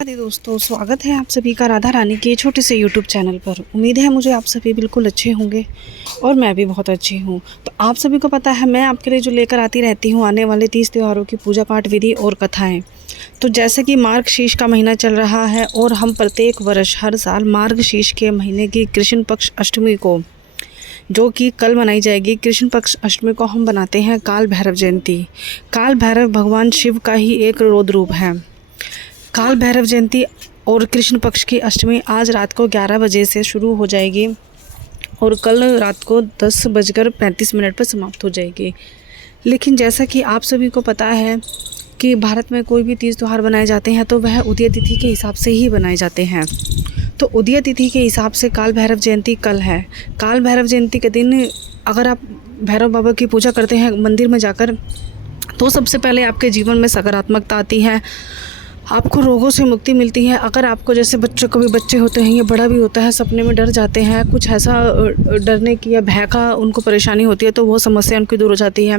राधे दोस्तों, स्वागत है आप सभी का राधा रानी के छोटे से यूट्यूब चैनल पर। उम्मीद है मुझे आप सभी बिल्कुल अच्छे होंगे और मैं भी बहुत अच्छी हूँ। तो आप सभी को पता है मैं आपके लिए जो लेकर आती रहती हूँ आने वाले 30 त्योहारों की पूजा पाठ विधि और कथाएँ। तो जैसे कि मार्गशीर्ष का महीना चल रहा है और हम प्रत्येक वर्ष हर साल मार्गशीर्ष के महीने की कृष्ण पक्ष अष्टमी को, जो कि कल मनाई जाएगी, कृष्ण पक्ष अष्टमी को हम बनाते हैं काल भैरव जयंती। काल भैरव भगवान शिव का ही एक रौद्र रूप है। काल भैरव जयंती और कृष्ण पक्ष की अष्टमी आज रात को 11 बजे से शुरू हो जाएगी और कल रात को 10:35 पर समाप्त हो जाएगी। लेकिन जैसा कि आप सभी को पता है कि भारत में कोई भी तीज त्यौहार बनाए जाते हैं तो वह उदय तिथि के हिसाब से ही बनाए जाते हैं। तो उदय तिथि के हिसाब से काल भैरव जयंती कल है। काल भैरव जयंती के दिन अगर आप भैरव बाबा की पूजा करते हैं मंदिर में जाकर, तो सबसे पहले आपके जीवन में सकारात्मकता आती है, आपको रोगों से मुक्ति मिलती है। अगर आपको जैसे बच्चों को भी बच्चे होते हैं या बड़ा भी होता है, सपने में डर जाते हैं, कुछ ऐसा डरने की या भय का उनको परेशानी होती है, तो वो समस्या उनकी दूर हो जाती है।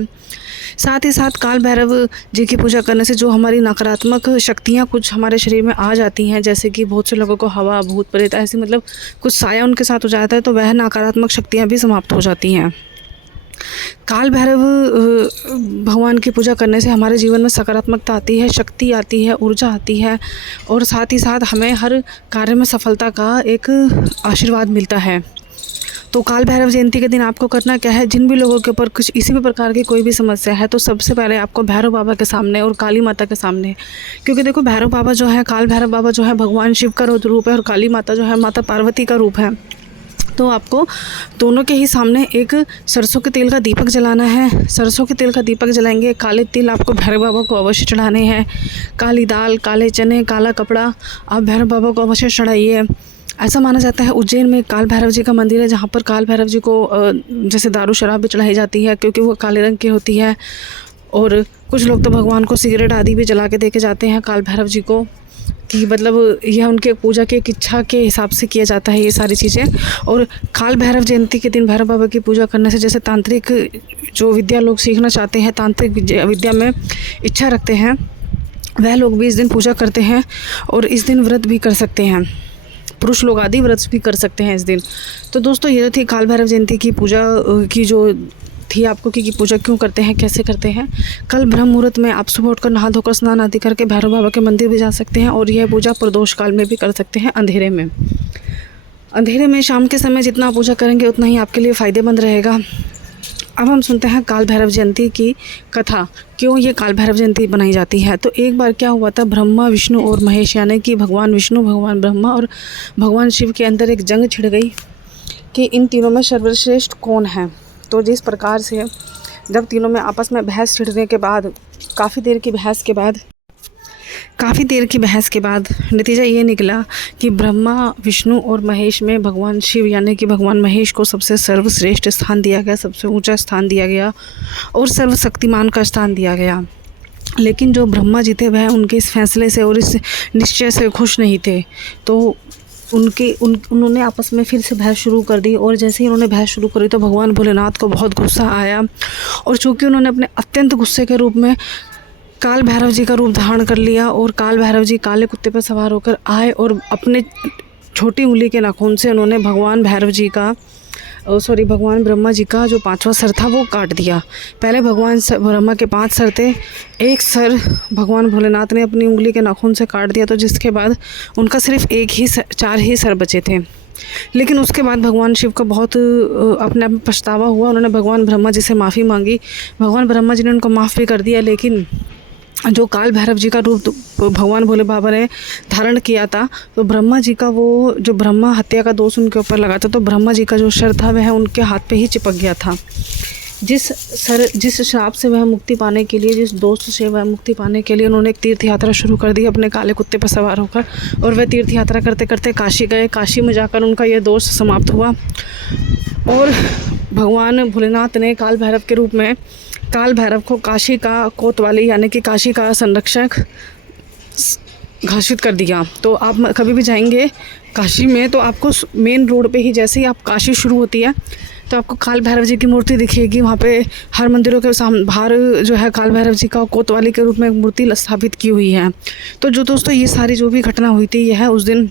साथ ही साथ काल भैरव जी की पूजा करने से जो हमारी नकारात्मक शक्तियाँ कुछ हमारे शरीर में आ जाती हैं, जैसे कि बहुत से लोगों को हवा, भूत प्रेत ऐसी मतलब कुछ साया उनके साथ हो जाता है, तो वह नकारात्मक शक्तियाँ भी समाप्त हो जाती हैं। काल भैरव भगवान की पूजा करने से हमारे जीवन में सकारात्मकता आती है, शक्ति आती है, ऊर्जा आती है और साथ ही साथ हमें हर कार्य में सफलता का एक आशीर्वाद मिलता है। तो काल भैरव जयंती के दिन आपको करना क्या है, जिन भी लोगों के ऊपर कुछ इसी भी प्रकार की कोई भी समस्या है, तो सबसे पहले आपको भैरव बाबा के सामने और काली माता के सामने, क्योंकि देखो भैरव बाबा जो है, काल भैरव बाबा जो है भगवान शिव का रूप है और काली माता जो है माता पार्वती का रूप है। तो आपको दोनों के ही सामने एक सरसों के तेल का दीपक जलाना है। सरसों के तेल का दीपक जलाएंगे। काले तिल आपको भैरव बाबा को अवश्य चढ़ाने हैं। काली दाल, काले चने, काला कपड़ा आप भैरव बाबा को अवश्य चढ़ाइए। ऐसा माना जाता है उज्जैन में काल भैरव जी का मंदिर है, जहाँ पर काल भैरव जी को जैसे दारू शराब भी चढ़ाई जाती है, क्योंकि वो काले रंग की होती है। और कुछ लोग तो भगवान को सिगरेट आदि भी जला के दे के जाते हैं काल भैरव जी को, कि मतलब यह उनके पूजा के एक इच्छा के हिसाब से किया जाता है ये सारी चीज़ें। और काल भैरव जयंती के दिन भैरव बाबा की पूजा करने से जैसे तांत्रिक जो विद्या लोग सीखना चाहते हैं, तांत्रिक विद्या में इच्छा रखते हैं, वह लोग भी इस दिन पूजा करते हैं और इस दिन व्रत भी कर सकते हैं। पुरुष लोग आदि व्रत भी कर सकते हैं इस दिन। तो दोस्तों ये थी काल भैरव जयंती की पूजा की जो थी आपको कि पूजा क्यों करते हैं, कैसे करते हैं। कल ब्रह्म मुहूर्त में आप सुबह उठकर नहा धोकर स्नान आदि करके भैरव बाबा के मंदिर भी जा सकते हैं और यह पूजा प्रदोष काल में भी कर सकते हैं, अंधेरे में। अंधेरे में शाम के समय जितना पूजा करेंगे उतना ही आपके लिए फ़ायदेमंद रहेगा। अब हम सुनते हैं काल भैरव जयंती की कथा, क्यों ये काल भैरव जयंती बनाई जाती है। तो एक बार क्या हुआ था, ब्रह्मा, विष्णु और महेश, यानी कि भगवान विष्णु, भगवान ब्रह्मा और भगवान शिव के अंदर एक जंग छिड़ गई कि इन तीनों में सर्वश्रेष्ठ कौन है। तो जिस प्रकार से जब तीनों में आपस में बहस छिड़ने के बाद काफ़ी देर की बहस के बाद नतीजा ये निकला कि ब्रह्मा, विष्णु और महेश में भगवान शिव यानी कि भगवान महेश को सबसे सर्वश्रेष्ठ स्थान दिया गया, सबसे ऊंचा स्थान दिया गया और सर्वशक्तिमान का स्थान दिया गया। लेकिन जो ब्रह्मा जी थे वह उनके इस फैसले से और इस निश्चय से खुश नहीं थे। तो उन्होंने आपस में फिर से बहस शुरू कर दी और जैसे ही उन्होंने बहस शुरू करी तो भगवान भोलेनाथ को बहुत गुस्सा आया और चूँकि उन्होंने अपने अत्यंत गुस्से के रूप में काल भैरव जी का रूप धारण कर लिया और काल भैरव जी काले कुत्ते पर सवार होकर आए और अपने छोटी उंगली के नाखून से उन्होंने भगवान ब्रह्मा जी का जो 5वां सर था वो काट दिया। पहले भगवान ब्रह्मा के 5 सर थे, एक सर भगवान भोलेनाथ ने अपनी उंगली के नाखून से काट दिया, तो जिसके बाद उनका सिर्फ 4 ही सर बचे थे। लेकिन उसके बाद भगवान शिव को बहुत अपने आप में पछतावा हुआ। उन्होंने भगवान ब्रह्मा जी से माफ़ी मांगी। भगवान ब्रह्मा जी ने उनको माफ़ भी कर दिया, लेकिन जो काल भैरव जी का रूप भगवान भोले बाबा ने धारण किया था, तो ब्रह्मा जी का वो जो ब्रह्मा हत्या का दोष उनके ऊपर लगा था, तो ब्रह्मा जी का जो सर था वह उनके हाथ पे ही चिपक गया था। जिस श्राप से वह मुक्ति पाने के लिए, जिस दोष से वह मुक्ति पाने के लिए उन्होंने एक तीर्थ यात्रा शुरू कर दी अपने काले कुत्ते पर सवार होकर, और वह तीर्थ यात्रा करते करते काशी गए। काशी में जाकर उनका यह दोष समाप्त हुआ और भगवान भोलेनाथ ने काल भैरव के रूप में काल भैरव को काशी का कोतवाली यानी कि काशी का संरक्षक घोषित कर दिया। तो आप कभी भी जाएंगे काशी में तो आपको मेन रोड पे ही, जैसे ही आप काशी शुरू होती है, तो आपको काल भैरव जी की मूर्ति दिखेगी। वहाँ पे हर मंदिरों के बाहर जो है काल भैरव जी का कोतवाली के रूप में एक मूर्ति स्थापित की हुई है। तो जो दोस्तों ये सारी जो भी घटना हुई थी यह उस दिन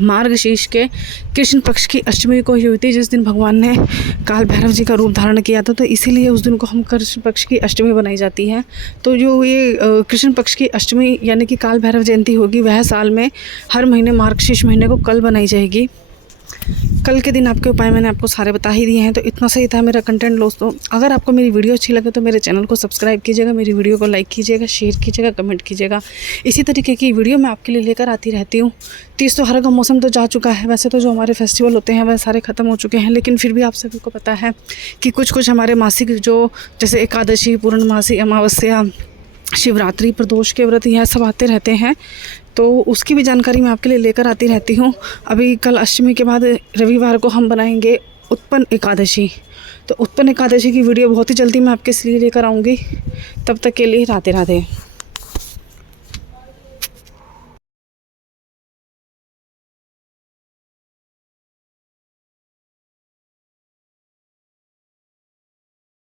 मार्गशीर्ष के कृष्ण पक्ष की अष्टमी को ही हुई थी, जिस दिन भगवान ने काल भैरव जी का रूप धारण किया था। तो इसीलिए उस दिन को हम कृष्ण पक्ष की अष्टमी बनाई जाती है। तो जो ये कृष्ण पक्ष की अष्टमी यानी कि काल भैरव जयंती होगी वह साल में हर महीने मार्गशीर्ष महीने को कल बनाई जाएगी। कल के दिन आपके उपाय मैंने आपको सारे बता ही दिए हैं। तो इतना सही था मेरा कंटेंट दोस्तों। अगर आपको मेरी वीडियो अच्छी लगे तो मेरे चैनल को सब्सक्राइब कीजिएगा, मेरी वीडियो को लाइक कीजिएगा, शेयर कीजिएगा, कमेंट कीजिएगा। इसी तरीके की वीडियो मैं आपके लिए लेकर आती रहती हूँ। तीज त्योहार का मौसम तो जा चुका है, वैसे तो जो हमारे फेस्टिवल होते हैं वह सारे ख़त्म हो चुके हैं, लेकिन फिर भी आप सभी को पता है कि कुछ हमारे मासिक जो जैसे एकादशी, पूर्णमासी, अमावस्या, शिवरात्रि, प्रदोष के व्रत यह सब आते रहते हैं। तो उसकी भी जानकारी मैं आपके लिए लेकर आती रहती हूँ। अभी कल अष्टमी के बाद रविवार को हम बनाएंगे उत्पन्न एकादशी। तो उत्पन्न एकादशी की वीडियो बहुत ही जल्दी मैं आपके लिए लेकर आऊँगी। तब तक के लिए राधे राधे।